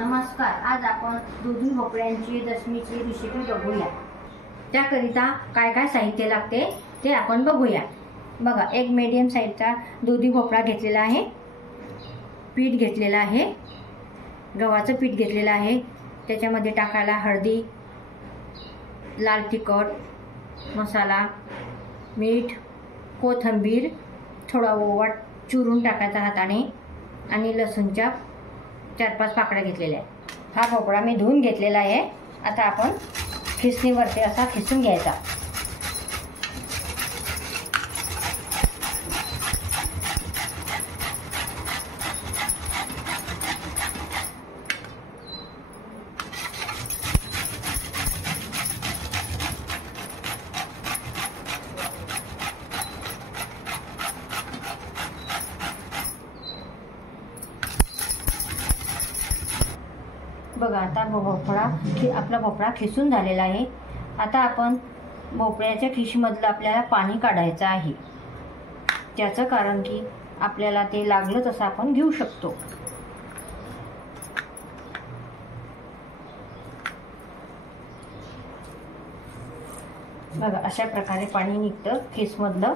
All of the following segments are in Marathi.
नमस्कार. आज आपण दुधी भोपळ्यांची दशमीची रेसिपी बघूया. त्याकरिता काय काय साहित्य लागते ते आपण बघूया. बघा, एक मीडियम साईजचा दुधी भोपळा घेतलेला आहे, पीठ घेतलेला आहे, गव्हाचं पीठ घेतलेलं आहे. त्याच्यामध्ये टाकायला हळदी, लाल तिखट मसाला, मीठ, कोथिंबीर, थोडा ओवा चुरून टाकायचा हाताने आणि लसूणच्या 4-5 पाकळ्या घेतलेल्या आहेत. हा भोपळा मी धुवून घेतलेला आहे. आता आपण खिसणीवरती असा खिसून घ्यायचा. बघा, आता आपला भोपळा खिसून झालेला आहे. आता आपण भोपळ्याच्या खिशीमधलं आपल्याला पाणी काढायचं आहे. त्याचं कारण की आपल्याला ते लागलं तसं आपण घेऊ शकतो. बघा, अशा प्रकारे पाणी निघतं खिसमधलं.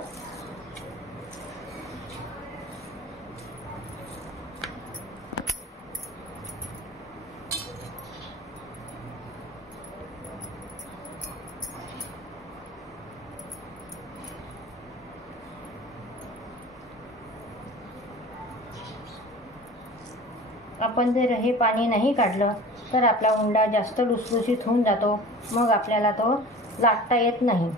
आपण जर हे पाणी नाही काढलं तर आपला उंडा जास्त लुसलुशीत होऊन जातो, मग आपल्याला तो लाटता येत नाही.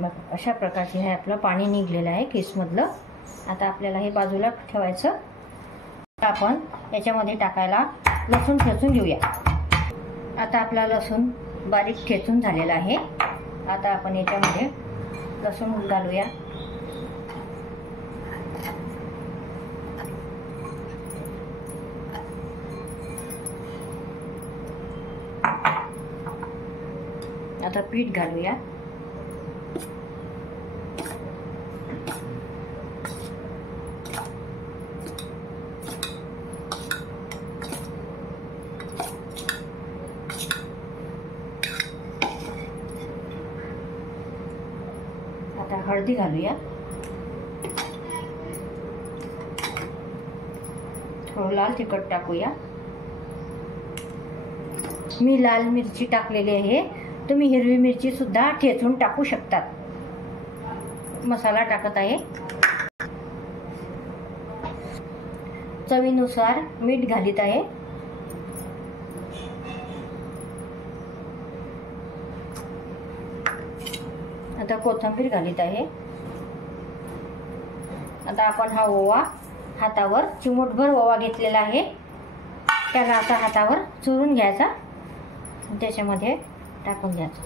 बघ, अशा प्रकारचे हे आपलं पाणी निघलेलं आहे केसमधलं. आता आपल्याला हे बाजूला ठेवायचं. आपण याच्यामध्ये टाकायला लसूण ठेचून घेऊया. आता आपला लसूण बारीक ठेचून झालेला आहे. आता आपण याच्यामध्ये लसूण घालूया. आता पीठ घालूया. आता हळदी घालूया. थोडं लाल तिखट टाकूया. मी लाल मिरची टाकलेली आहे. तुम्ही हिरवी मिरची सुद्धा ठेचून टाकू शकतात. मसाला टाकत आहे. चवीनुसार मीठ घालीत आहे. आता कोथिंबीर घालीत आहे. आता आपण हा ओवा हातावर चिमूटभर ओवा घेतलेला आहे, त्याला आता हातावर चुरून घ्यायचा, त्याच्यामध्ये टाकून घ्यायचं.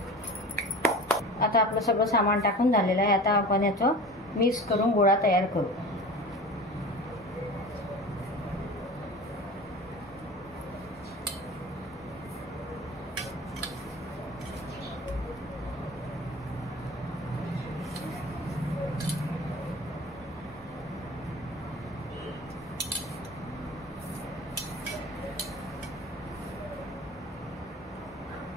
आता आपलं सगळं सामान टाकून झालेलं आहे. आता आपण याचं मिक्स करून गोळा तयार करू.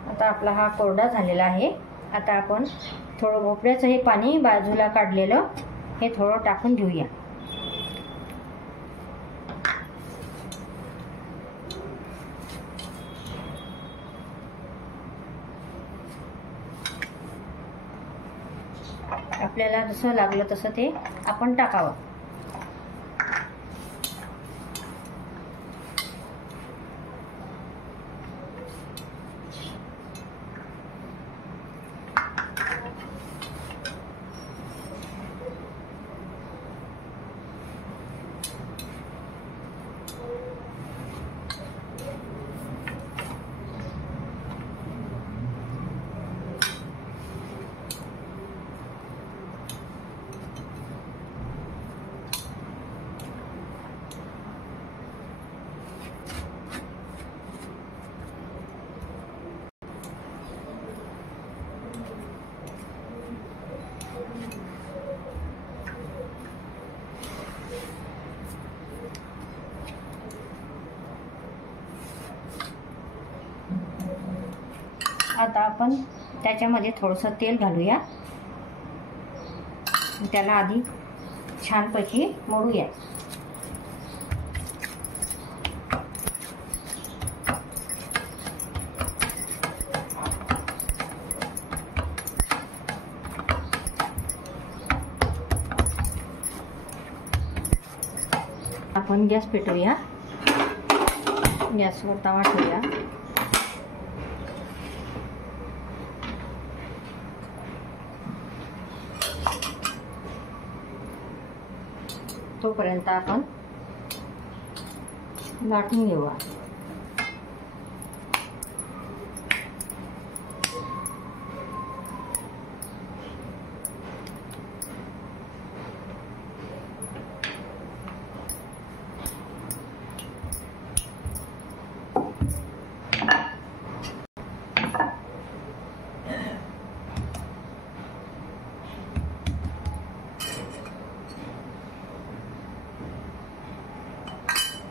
आता आपला हा कोरडा झालेला आहे. आता आपण थोडं भोपळ्याचं हे पाणी बाजूला काढलेलं हे थोडं टाकून घेऊया. आपल्याला जसं लागलं तसं ते आपण टाकावं. आता आपण त्याच्यामध्ये थोडंसं तेल घालूया. त्याला आधी छानपैकी मोडूया. आपण गॅस पेटवूया. गॅसवर तवा ठेवूया. तोपर्यंत आपण लाटून घेऊया.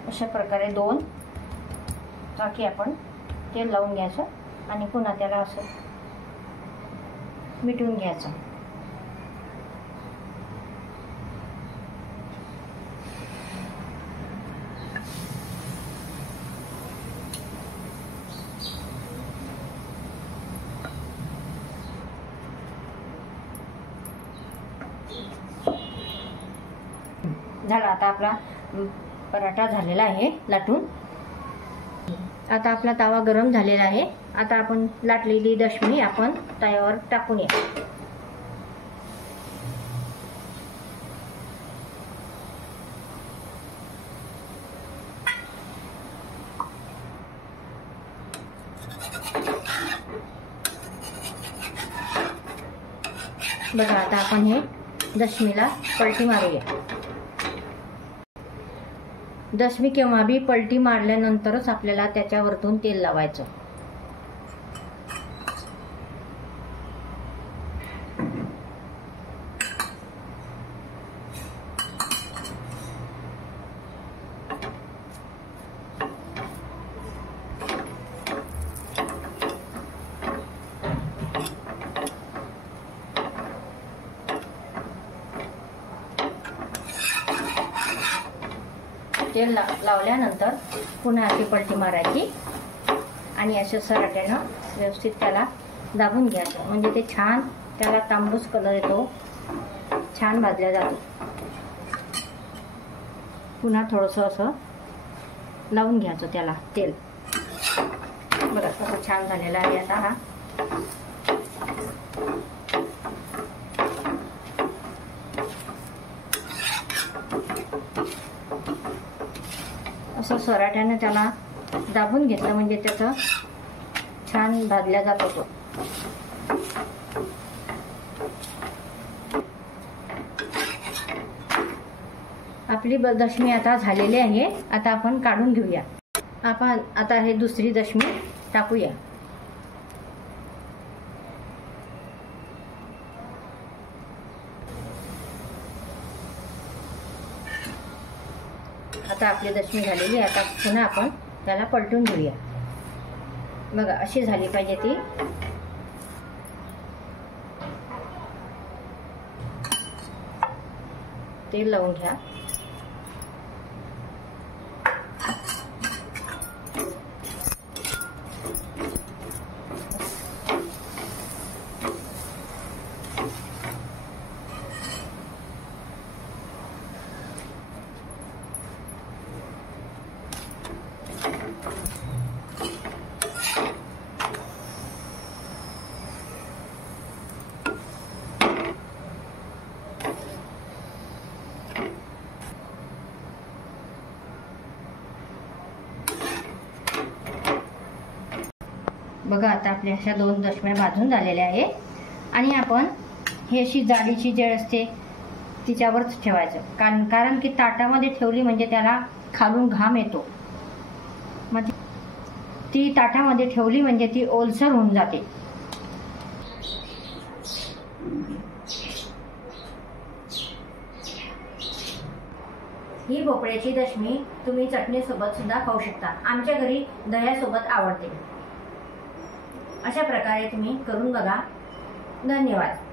अशा प्रकारे 2 टाकी आपण तेल लावून घ्यायचं आणि पुन्हा त्याला असं मिटून घ्यायचं. झाला. आता आपला पराठा झालेला आहे लाटून. आता आपला तवा गरम झालेला आहे. आता आपण लाटलेली दशमी आपण तव्यावर टाकून या. बघा आता आपण हे दशमीला पलटी मारूया. दशमी केव्हा बी पलटी मारल्यानंतरच आपल्याला त्याच्यावरतून तेल लावायचं. तेल लावल्यानंतर पुन्हा अशी पलटी मारायची आणि अशा सराट्यानं व्यवस्थित त्याला दाबून घ्यायचं. म्हणजे ते छान त्याला तांबूस कलर येतो, छान भाजल्या जातो. पुन्हा थोडंसं असं लावून घ्यायचं त्याला तेल. बघा कसं छान झालेला आहे आता हा. असं सराट्याने त्याला दाबून घेतलं म्हणजे त्याचं छान भाजल्या जात होतो. आपली दशमी आता झालेली आहे. आता आपण काढून घेऊया. आपण आता हे दुसरी दशमी टाकूया. आता आपली दशमी झालेली आहे. आता पुन्हा आपण त्याला पलटून घेऊया. बघा अशी झाली पाहिजे ती. तेल लावून घ्या. बघा आता आपल्या अशा 2 दशम्या भाजून झालेल्या आहे. आणि आपण हे अशी जाडीची जेळ असते तिच्यावरच ठेवायचं. कारण की ताटामध्ये ठेवली म्हणजे त्याला खालून घाम येतो. मग ती ताटामध्ये ठेवली म्हणजे ती ओलसर होऊन जाते. ही भोपळ्याची दशमी तुम्ही चटणीसोबत सुद्धा खाऊ शकता. आमच्या घरी दह्यासोबत आवडते. अशा प्रकारे तुम्ही करून बघा. धन्यवाद.